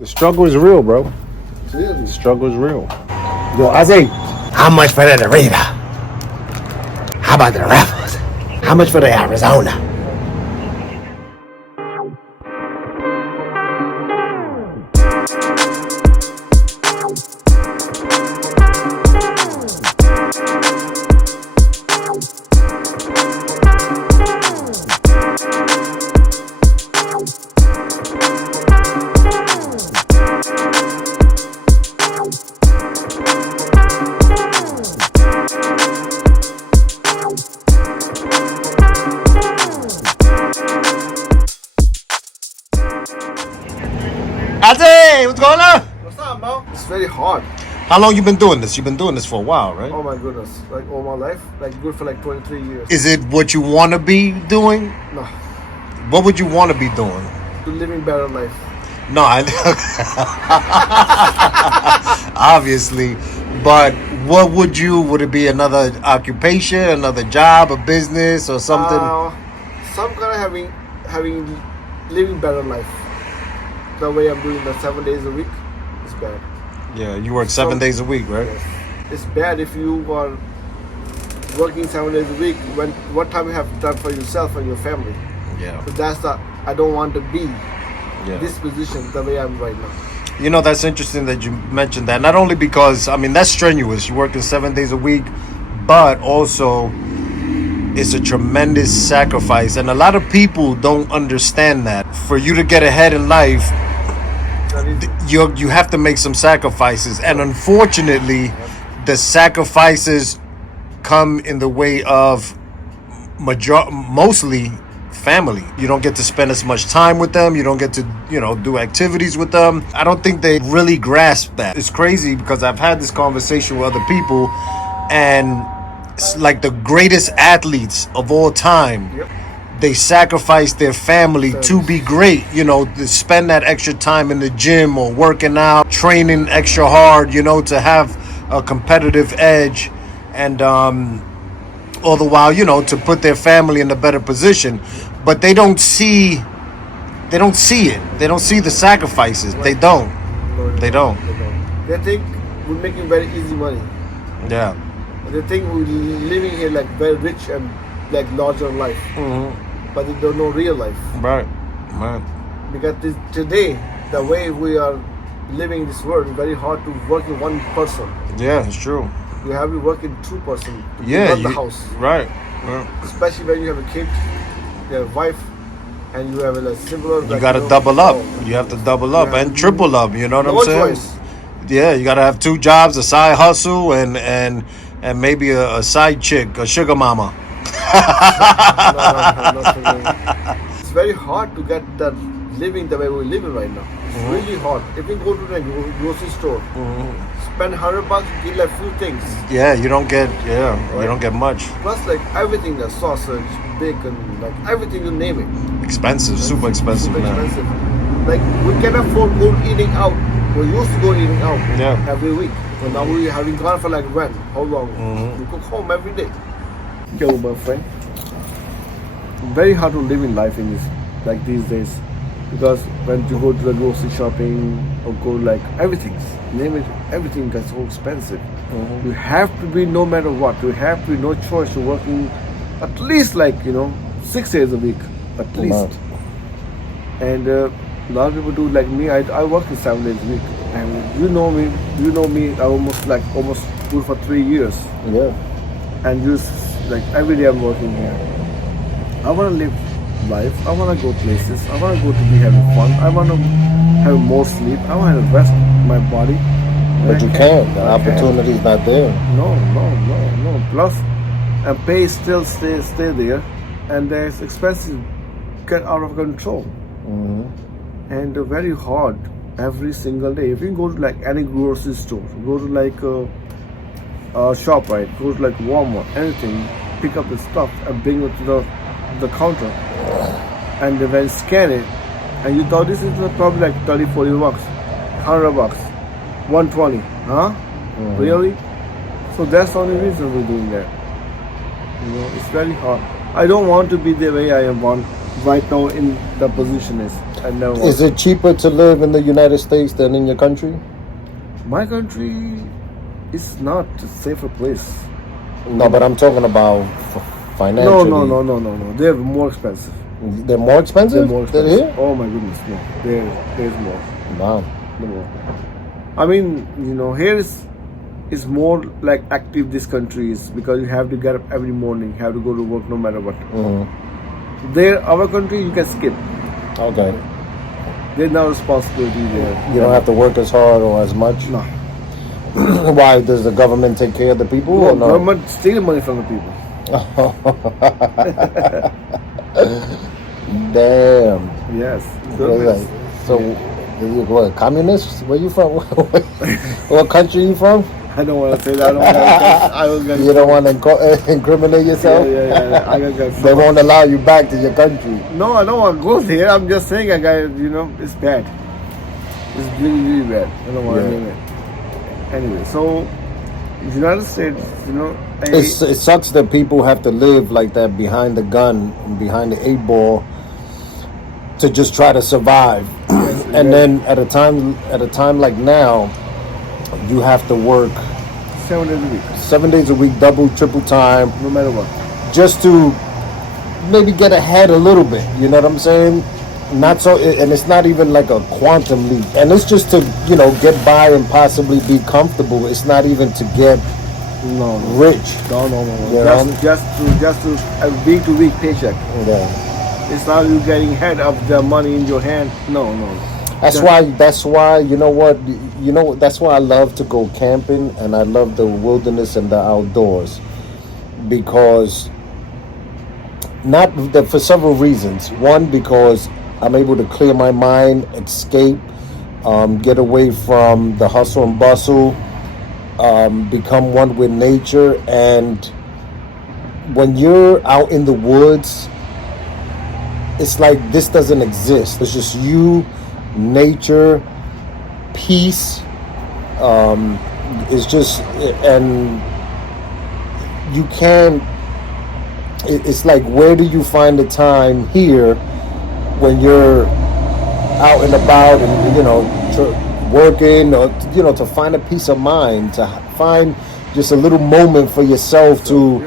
The struggle is real, bro. Clearly. The struggle is real. Yo, I say, How much for the arena? How about the raffles? How much for the Arizona? Ate, what's going on? what's up, Mo? It's very hard. How long you been doing this? You've been doing this for a while, right? Oh my goodness. Like all my life. Like good for like 23 years. Is it what you want to be doing? No. What would you want to be doing? To living better life. No, I obviously, but what would it be another occupation, another job, a business, or something? Some kind of having living better life. The way I'm doing the 7 days a week is bad. Yeah, you work 7 days a week, right? Yes. It's bad if you are working 7 days a week. What time you have time for yourself and your family? Yeah. So that's I don't want to be Yeah. this position the way I'm right now. You know, that's interesting that you mentioned that. Not only because, I mean, that's strenuous. You're working 7 days a week, but also it's a tremendous sacrifice. And a lot of people don't understand that. For you to get ahead in life, you have to make some sacrifices. And unfortunately, the sacrifices come in the way of mostly family. You don't get to spend as much time with them. You don't get to, do activities with them. I don't think they really grasp that. It's crazy because I've had this conversation with other people, and it's like the greatest athletes of all time. Yep. They sacrifice their family to be great, to spend that extra time in the gym or working out, training extra hard, to have a competitive edge, and all the while, to put their family in a better position. But they don't see it. They don't see the sacrifices. They don't. They don't. They think we're making very easy money. Yeah. They think we're living here like very rich and like larger life. Mm-hmm. But they don't know real life. Right. Because today, the way we are living in this world, it's very hard to work in one person. Yeah, it's true. You have to work in two person to run the house. Right. Especially when you have a kid, you have a wife, and you have a similar. You got to double up. You have to double up and triple up. You know what I'm saying? Choice. Yeah, you got to have two jobs, a side hustle, and maybe a side chick, a sugar mama. It's very hard to get that living the way we're living right now. It's really hard. If you go to the grocery store, spend $100, get like few things. Yeah, you don't get you don't get much. Plus, like everything, the sausage, bacon, like everything you name it. Expensive, super expensive. Super expensive. Like we can afford go eating out. We used to go eating out every week, but now we having gone for like when? How long? We cook home every day. Yo, my friend. Very hard to live in life in this, like these days, because when you go to the grocery shopping or go like everything's name it, everything gets so expensive. You have to be no matter what. You have to be no choice. You're working at least 6 days a week, at least. And a lot of people do like me. I work in 7 days a week, and you know me. I almost do for 3 years. Yeah. And like every day I'm working here. I want to live life. I want to go places. I want to go to be having fun. I want to have more sleep. I want to rest my body. But you can't. The opportunity's not there. No. Plus, and pay still stay there, and there's expenses get out of control. And very hard every single day. If you go to like any grocery store, go to like a shop, right? Go to like Walmart, anything, pick up the stuff and bring it to the counter, and then scan it, and you thought this is probably like 30-40 bucks, $100, 120, huh? Really? So that's the only reason we're doing that. It's very hard. I don't want to be the way I am right now in the position is. I never. Is it cheaper to live in the United States than in your country? My country is not a safer place. No, but I'm talking about No, financially. no. They're more expensive. They're more expensive. They're more than expensive. here? Oh my goodness, no. There's more. Wow. No. I mean, here is more like active. This country is because you have to get up every morning, have to go to work no matter what. Mm-hmm. There, our country, you can skip. Okay. There's no responsibility there. You don't have to work as hard or as much. No. Why does the government take care of the people? Well, or no? government steal money from the people. Damn. Yes. So, you what? Communist? Where you from? What country you from? I don't want to say that. I was gonna. You don't want to incriminate yourself? Yeah. I got They won't allow you back to your country. No, I don't want to go there. I'm just saying, it's bad. It's really, really bad. I don't want to name it. Anyway, so United States, It sucks that people have to live like that behind the gun, behind the 8 ball, to just try to survive. Yes, And then at a time like now, you have to work 7 days a week, 7 days a week, double, triple time, no matter what. just to maybe get ahead a little bit. You know what I'm saying? Not so, and it's not even like a quantum leap. And it's just to get by and possibly be comfortable. It's not even to get No. rich. No. You know? Just to a week to week paycheck. Yeah. It's not you getting ahead of the money in your hand. No. That's why you know what that's why I love to go camping, and I love the wilderness and the outdoors, because not that for several reasons. One, because I'm able to clear my mind, escape, get away from the hustle and bustle, become one with nature. And when you're out in the woods, it's like this doesn't exist. It's just you, nature, peace. It's just, and you can't. It's like, where do you find the time here when you're out and about and working, or to find a peace of mind, to find just a little moment for yourself to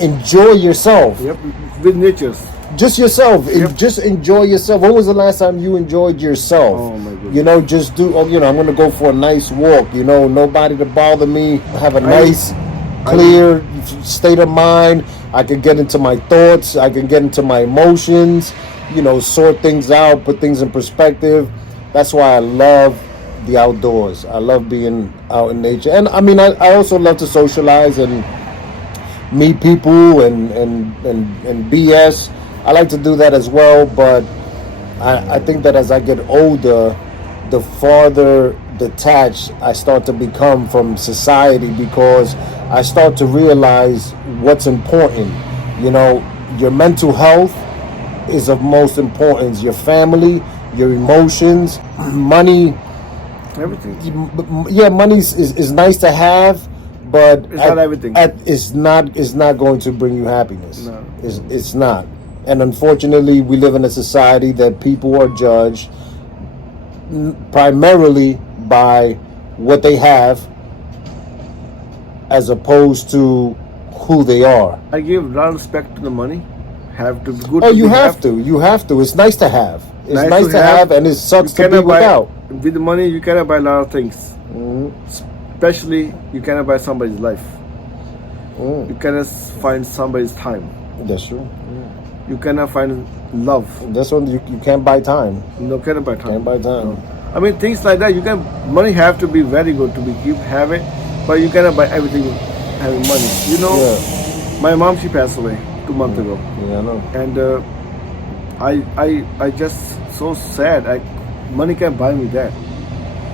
enjoy yourself. Yep. With nature. Just yourself. Yep. Just enjoy yourself. When was the last time you enjoyed yourself? Oh my goodness. Just do. I'm going to go for a nice walk. Nobody to bother me. Have a nice, clear state of mind. I can get into my thoughts. I can get into my emotions. Sort things out, put things in perspective. That's why I love the outdoors. I love being out in nature. And I mean, I also love to socialize and meet people and BS. I like to do that as well, but I think that as I get older, the farther detached I start to become from society, because I start to realize what's important. Your mental health is of most importance. Your family, your emotions, money. Everything. Yeah, money is nice to have, but It's not everything. It's not going to bring you happiness. No. It's not. And unfortunately, we live in a society that people are judged primarily by what they have, as opposed to who they are. I give a lot of respect to the money. Have to be good. Oh, you have to. You have to. It's nice to have. It's nice to have, and it sucks to be cannot buy, without. With the money, you cannot buy a lot of things. Mm-hmm. Especially, you cannot buy somebody's life. Mm. You cannot find somebody's time. That's true. You cannot find love. That's when you can't buy time. No, cannot buy time. Can't buy time. I mean, things like that. Money have to be very good to have it, but you cannot buy everything having money. Yeah. My mom, she passed away 2 months ago. Yeah, I know. And I just so sad. Money can't buy me that.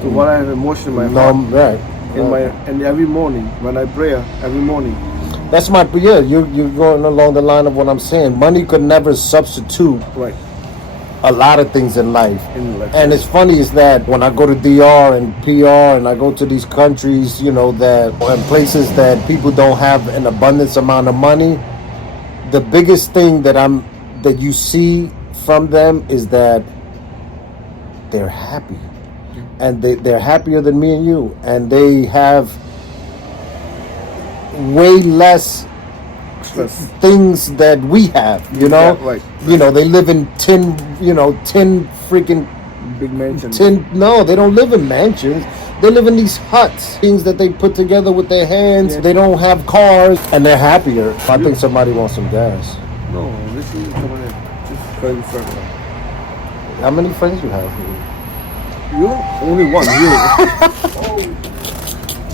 So what I have emotion in my heart, Right. and every morning when I pray, every morning. That's you're going along the line of what I'm saying. Money could never substitute Right. a lot of things in life. And it's funny is that when I go to DR and PR and I go to these countries, and places that people don't have an abundance amount of money, the biggest thing that you see from them is that they're happy, and they're happier than me and you, and they have way less Stress. things that we have, you know. Yeah, right. You know, they live in 10 freaking Big mansion. 10. No, they don't live in mansions. They live in these huts, things that they put together with their hands. Yeah. They don't have cars, and they're happier. I think somebody wants some gas. No, this is coming in. Just very friendly. How many friends you have? You? Only one, you.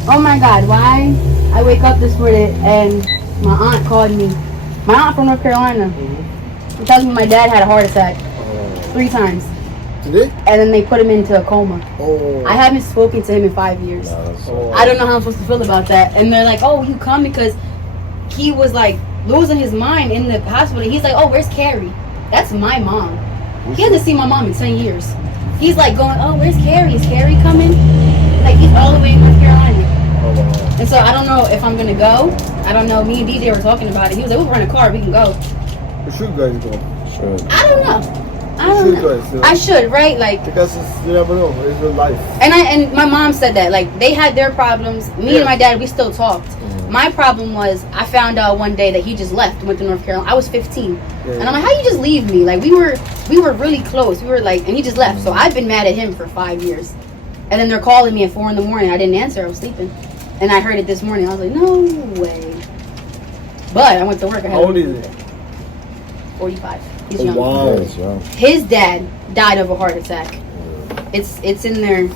Oh my God, why? I wake up this morning and my aunt called me. My aunt from North Carolina. She tells me my dad had a heart attack 3 times. Today? And then they put him into a coma. Oh. I haven't spoken to him in 5 years. I don't know how I'm supposed to feel about that. And they're like, oh, you come because he was like losing his mind in the hospital. He's like, oh, where's Carrie? That's my mom. He hasn't seen my mom in 10 years. He's like going, oh, where's Carrie? Is Carrie coming? Like, he's all the way in North Carolina. Oh, wow. And so I don't know if I'm going to go. I don't know. Me and DJ were talking about it. He was like, we'll rent a car. We can go. You should guys go. Sure. I don't know. I You don't should know. guys, you know. I should, right? Like, Because you never know. It's your life. and my mom said that. Like, they had their problems. Me and my dad, we still talked. My problem was I found out one day that he just left, went to North Carolina. I was 15. And I'm like, how you just leave me? Like, we were really close. We were like, and he just left. So I've been mad at him for 5 years. And then they're calling me at 4 a.m. I didn't answer. I was sleeping. And I heard it this morning. I was like, no way. But I went to work. I had How old is he? 45. He's Oh, young. wow. Yes, yeah. His dad died of a heart attack. It's in their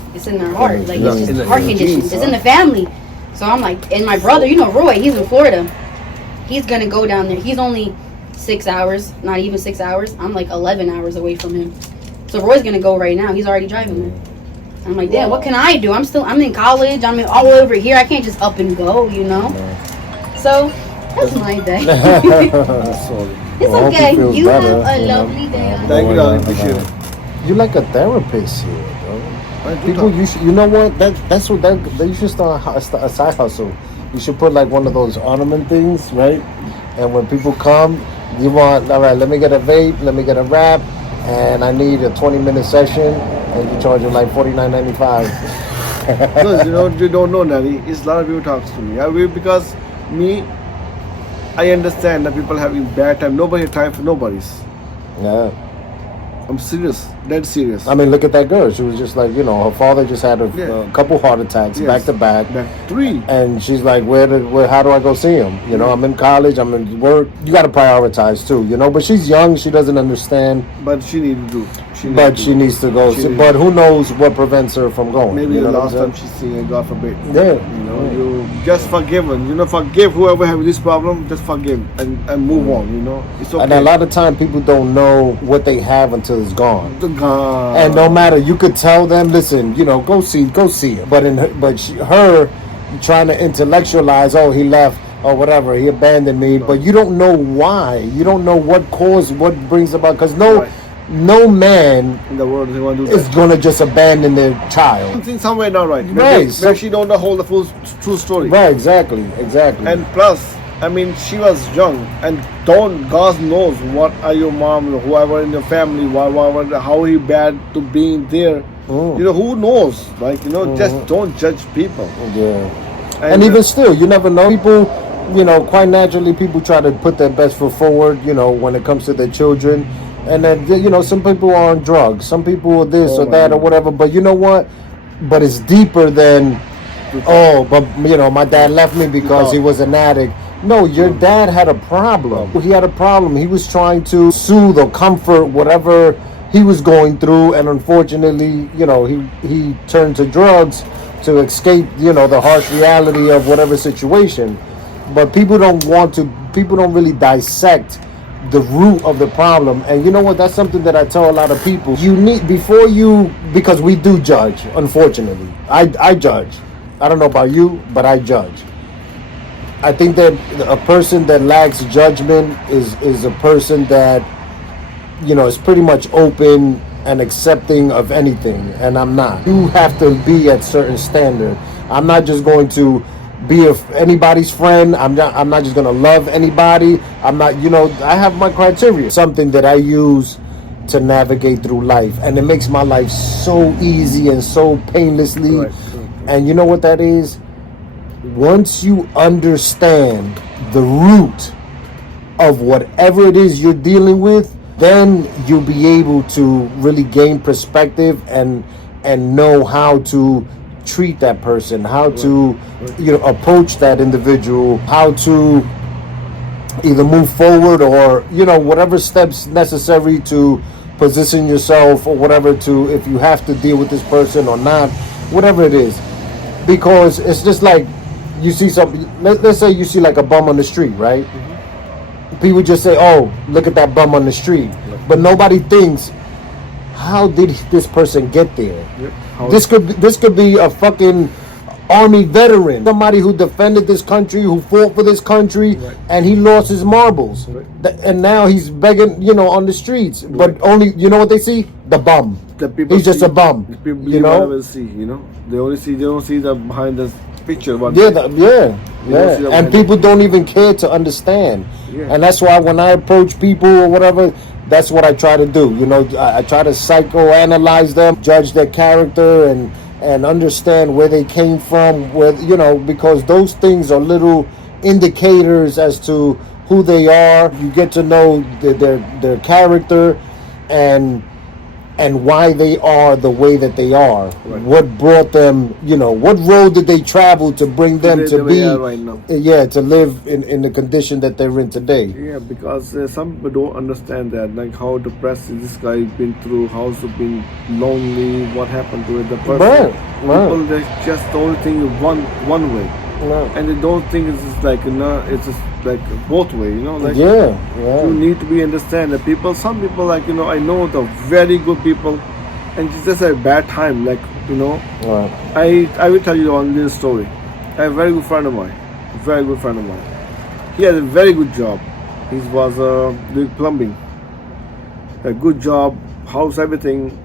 heart. Like, it's In just the heart genes, conditions. It's huh? in the family. So I'm like, and my brother, you know, Roy, he's in Florida. He's gonna go down there. He's only 6 hours, not even 6 hours. I'm like 11 hours away from him. So Roy's gonna go right now. He's already driving there. I'm like, Dad, what can I do? I'm in college. I'm all over here. I can't just up and go, you know. So that's my day. Sorry. It's Well, I hope he okay. feels You better, have a you know. lovely day. Thank you, darling. Appreciate it. You like a therapist here, bro. Right, good People, talk. you know what? That's what you should start a side hustle. You should put like one of those ornament things, right? And when people come, you want, all right, let me get a vape, let me get a wrap, and I need a 20-minute session, and you charge them like $49.95. Because you don't know, Nari. It's a lot of people talks to me. Because me, I understand that people having bad time. Nobody have time for nobody's. Yeah. I'm serious, dead serious. I mean, look at that girl. She was just like, her father just had a couple heart attacks Yes. back to back. Like 3. And she's like, how do I go see him? I'm in college, I'm in work. You got to prioritize too, But she's young, she doesn't understand. But she need to do. She needs to go. But who knows what prevents her from going? Maybe you the know last what I'm time she's seeing it, God forbid. saying? You just forgive her. Forgive whoever have this problem. Just forgive and move on. It's okay. And a lot of time people don't know what they have until it's gone. God. And no matter, you could tell them, listen, go see it. But her trying to intellectualize, oh, he left or whatever, he abandoned me. But you don't know why. You don't know what caused, what brings about. Because no man in the world they want to do is that. gonna just abandon their child. Something somewhere not right. Right. Maybe she don't know the full true story. Right, exactly. And plus, she was young, and God knows what are your mom, or whoever in your family, how he bad to being there. Who knows? Just don't judge people. Yeah. And even still, you never know. People, quite naturally, people try to put their best foot forward, when it comes to their children. And then, some people are on drugs. Some people are this or that or whatever. But you know what? But it's deeper than, my dad left me because he was an addict. No, your dad had a problem. He had a problem. He was trying to soothe or comfort whatever he was going through. And unfortunately, he turned to drugs to escape, the harsh reality of whatever situation. But people don't really dissect the root of the problem. And you know what? That's something that I tell a lot of people. You need, because we do judge, unfortunately. I judge. I don't know about you, but I judge. I think that a person that lacks judgment is a person that, is pretty much open and accepting of anything. And I'm not. You have to be at certain standard. I'm not just going to be anybody's friend. I'm not just gonna love anybody. I'm not, I have my criteria. Something that I use to navigate through life, and it makes my life so easy and so painlessly. Right. And you know what that is? Once you understand the root of whatever it is you're dealing with, then you'll be able to really gain perspective and know how to treat that person, how to approach that individual, how to either move forward or whatever steps necessary to position yourself or whatever, to if you have to deal with this person or not, whatever it is. Because it's just like you see something, let's say you see like a bum on the street, right? People just say, oh, look at that bum on the street, but nobody thinks, how did this person get there? This could be a fucking army veteran, somebody who defended this country, who fought for this country, and he lost his marbles, and now he's begging, on the streets. But only, you know what they see? The bum. He's just a bum. People never see, they only see, they don't see the behind the picture. And people don't even care to understand. And that's why when I approach people or whatever, that's what I try to do. I try to psychoanalyze them, judge their character, and understand where they came from, because those things are little indicators as to who they are. You get to know their character and why they are the way that they are. Right. What brought them, what road did they travel to bring them to be, right now. To live in the condition that they're in today. Yeah, because some people don't understand that, like how depressed this guy been through, how's he been lonely, what happened to the person. People, they just don't think one way. And they don't think it's just like, it's just like both way, like you need to be understand that people, some people, like, I know the very good people, and it's just a bad time, like, I will tell you one little story. I have a very good friend of mine, he has a very good job. He was doing plumbing, a good job, house, everything,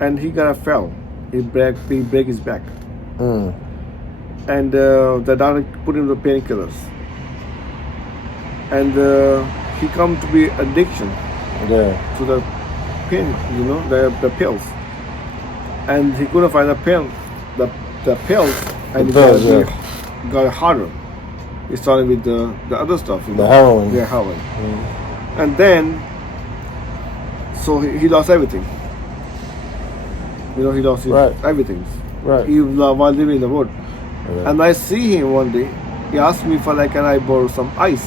and he got a fell. He break his back. And the doctor put him the painkillers, and he come to be addiction to the pain, the pills, and he couldn't find the pills, and it got harder. He started with the other stuff, the heroin. Yeah, heroin. And then, so he lost everything. He lost everything. Right. He while living in the road. And I see him one day. He asked me for can I borrow some ice?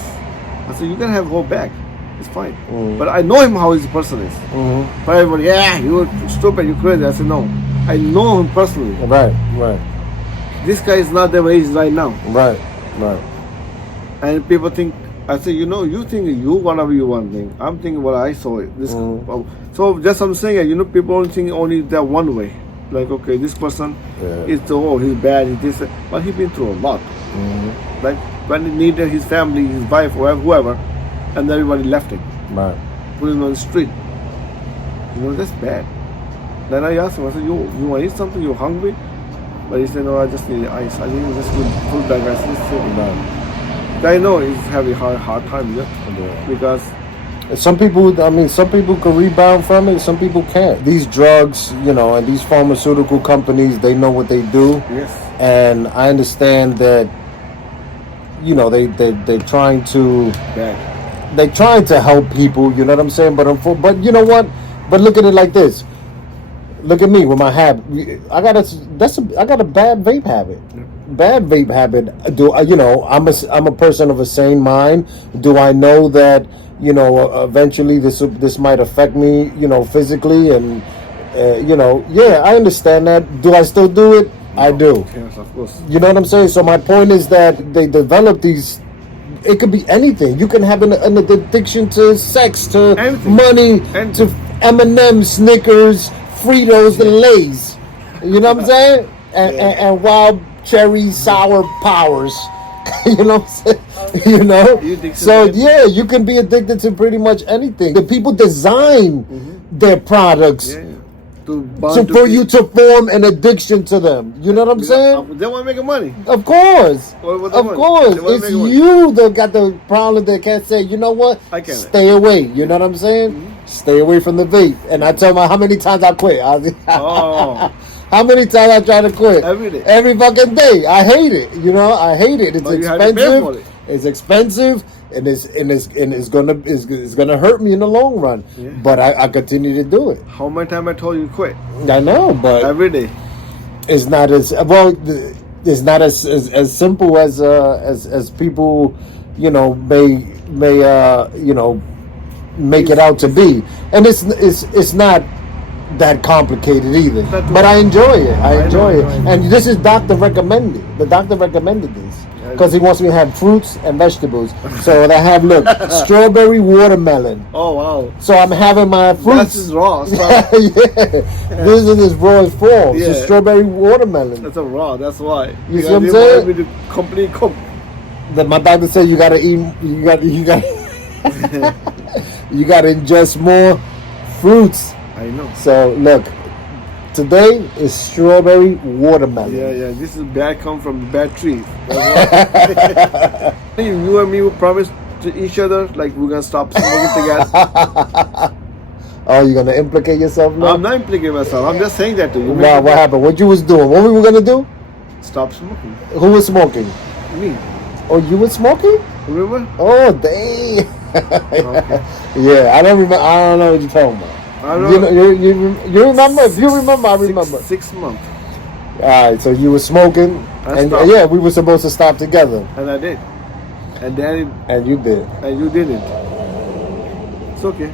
I said, you can have whole bag. It's fine. But I know him how his person is. But everybody, you're stupid, you're crazy. I said, no. I know him personally. Right. This guy is not the way he's right now. Right. And people think, I say, you think you whatever you want thing. I'm thinking what I saw. So just I'm saying, people only think only that one way. Like, okay, this person is he's bad, he's this, but he's been through a lot. Like when he needed his family, his wife, whoever, and everybody left him. Right. Put him on the street. That's bad. Then I asked him, I said, you want to eat something? You hungry? But he said, no, I just need ice. I think just need food bag. I said, it's so bad. I know he's having hard time because some people can rebound from it, some people can't. These drugs, and these pharmaceutical companies, they know what they do. Yes. And I understand that, they're trying to help people, you know what I'm saying? But you know what? But look at it like this. Look at me with my habit. I got a bad vape habit. I'm a person of a sane mind. Do I know that eventually this might affect me, physically, and I understand that. Do I still do it? No. I do. Yes, of course. You know what I'm saying? So my point is that they develop these. It could be anything. You can have an addiction to sex, to money, to M&M's, Snickers, Fritos, and Lay's. You know what I'm saying? And wild cherry sour powers. You know what I'm saying? So you can be addicted to pretty much anything. The people design their products for you to form an addiction to them. You know what I'm saying? They want to make money. Of course. It's you that got the problem that can't say, you know what? I can't. Stay away. You know what I'm saying? stay away from the vape. And I tell my how many times I quit. Oh. How many times I try to quit? Every day. Every fucking day. I hate it. You know, I hate it. It's But you had to pay for expensive. it. It's expensive, and it's gonna hurt me in the long run. Yeah. But I continue to do it. How many times I told you to quit? I know, but Every day. it's not as well. It's not as simple as people, you know, may you know, make it out to be, and it's not that complicated either. But I enjoy it. I enjoy it, and this is doctor recommended. The doctor recommended this because he wants me to have fruits and vegetables. So I have strawberry watermelon. Oh wow. So I'm having my fruits. That's just raw. Yeah, this is its rawest form. Yeah. It's strawberry watermelon. That's a raw. That's why. You see what I'm saying? With the company cook. My doctor said you gotta eat. You got. You gotta ingest more fruits. I know. So look, today is strawberry watermelon. Yeah. This is bad. Come from bad trees. That's why. You and me will promise to each other like we're gonna stop smoking together. Oh, you're gonna implicate yourself now? I'm not implicating myself. I'm just saying that to you. Wow, what happened? What you was doing? What we were gonna do? Stop smoking. Who was smoking? Me. Oh, you were smoking? Remember? Oh, dang. Okay. Yeah, I don't remember. I don't know what you're talking about. I don't You, know. know, you remember? If you remember, I remember. 6 months. All right, so you were smoking, I and stopped. yeah, we were supposed to stop together, And I did. And then and you did. and you didn't. It's okay.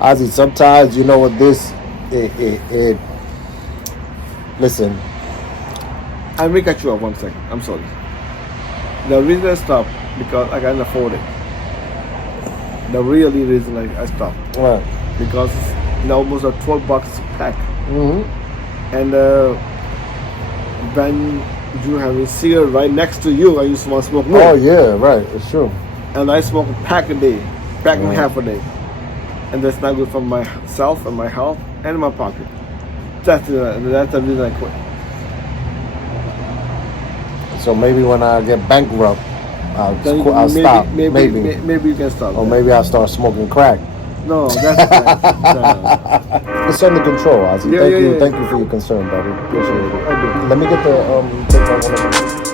Ozzy, sometimes you know what this it listen. I may cut you off 1 second. I'm sorry. The reason I stopped because I can't afford it. The really reason I stopped Right. because it's almost a $12 pack. Mm-hmm. And when you have a cigarette right next to you, and you smoke more. Oh yeah, right. It's true. And I smoke a pack a day, pack and a Right. half a day, and that's not good for myself and my health and my pocket. That's the reason I quit. So maybe when I get bankrupt, Then I'll stop. Maybe. Maybe you can stop. Or that. maybe I'll start smoking crack. No, that's no. It's under control, Ozzy. Yeah, Thank yeah, you. yeah. Thank you for your concern, buddy. Appreciate it. I do. Let me get the take that one.